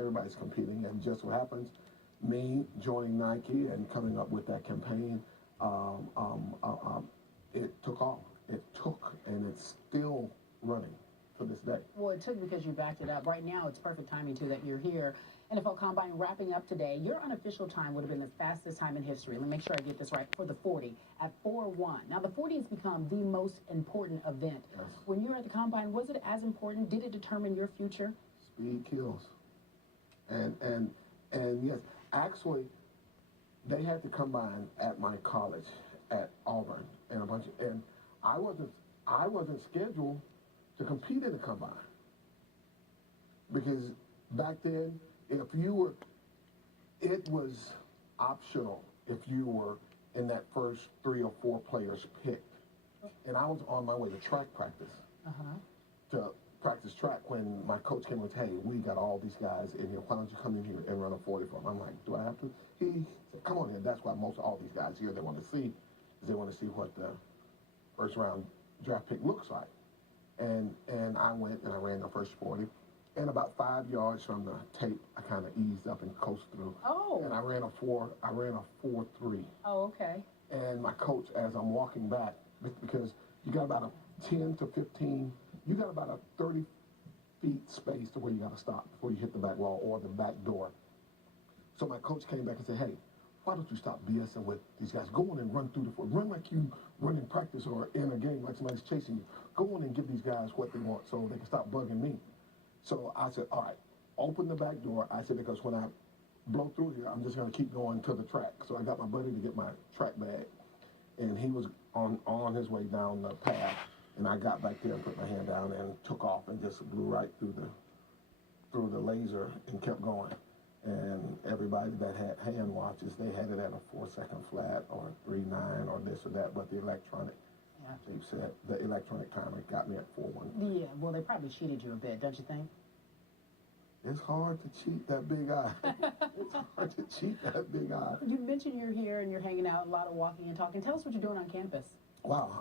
everybody's competing, and just what happens, me joining Nike and coming up with that campaign, it took off. It took, and it's still running to this day. Well, it took because you backed it up. Right now, it's perfect timing, too, that you're here. NFL Combine wrapping up today. Your unofficial time would have been the fastest time in history. Let me make sure I get this right. For the 40 at 4:1. Now, the 40 has become the most important event. Yes. When you were at the Combine, was it as important? Did it determine your future? Speed kills. And yes, actually, they had the Combine at my college at Auburn, and I wasn't scheduled to compete in the Combine because back then, it was optional if you were in that first 3 or 4 players picked. And I was on my way to track practice to practice track when my coach came and said, hey, we got all these guys in here. Why don't you come in here and run a 40 for them? I'm like, do I have to? He said, come on in. That's why most of all these guys here, they want to see what the first round draft pick looks like. And I went and I ran the first 40. And about 5 yards from the tape, I kind of eased up and coasted through. Oh. And I ran a 4.3. Oh, okay. And my coach, as I'm walking back, because you got about a 10 to 15, you got about a 30 feet space to where you got to stop before you hit the back wall or the back door. So my coach came back and said, hey, why don't you stop BSing with these guys? Go on and run through the floor. Run like you run in practice or in a game like somebody's chasing you. Go on and give these guys what they want so they can stop bugging me. So I said, all right, open the back door. I said, because when I blow through here, I'm just going to keep going to the track. So I got my buddy to get my track bag, and he was on his way down the path, and I got back there and put my hand down and took off and just blew right through the laser and kept going. And everybody that had hand watches, they had it at a 4-second flat or 3.9 or this or that, but the electronic. Yeah. They said the electronic timer got me at 4:1. Yeah, well, they probably cheated you a bit, don't you think? It's hard to cheat that big eye. It's hard to cheat that big eye. You mentioned you're here and you're hanging out, a lot of walking and talking. Tell us what you're doing on campus. Wow.